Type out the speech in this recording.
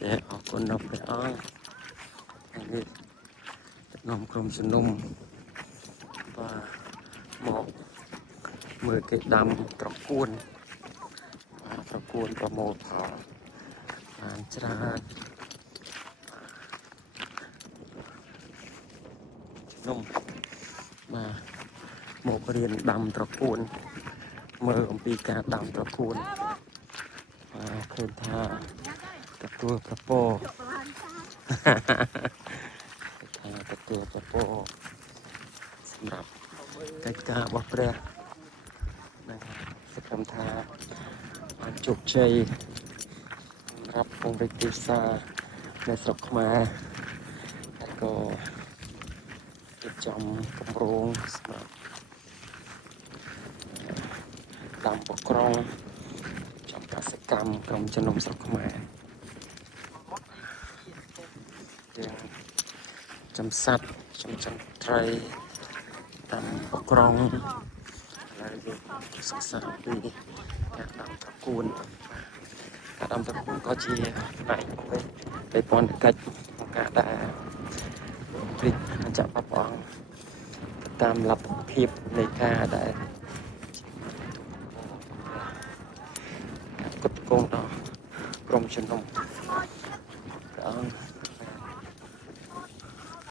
để ở con đọc để ởនេះនាំក្រុមជំនុំបាទមកមើលគេដាំត្រកួនបាទត្រកួនប្រមូលផលបានច្រើនជំនុំបាទមករៀនដាំត្រកួនមើលអំពីការដាំត្រកួនឃើញថាទទួលប្រពោថាទទួលប្រពោសម្រាប់កិច្ចការរបស់ព្រះនឹងសង្ឃឹមថាបានជោគជ័យសម្រាប់ពង្រីកទីផ្សារនៅស្រុកខ្មែរហើយក៏រៀបចំគម្រោងសម្រាប់ដាំបក្រងចំកសិកម្មក្រុមជំនុំស្រុកខ្មែរទាំងចំសត្វចំត្រីដាំបក្រងហើយយើងសិក្សាពីការដាំត្រកួនការដាំត្រកួនក៏ជាផ្នែកមួយនៃពន្ធកិច្ចក្នុងការដែលព្រិចអចបបអង្គតាមលទ្ធភាពនៃការដែលគត់គងដល់ក្រុមជំនុំ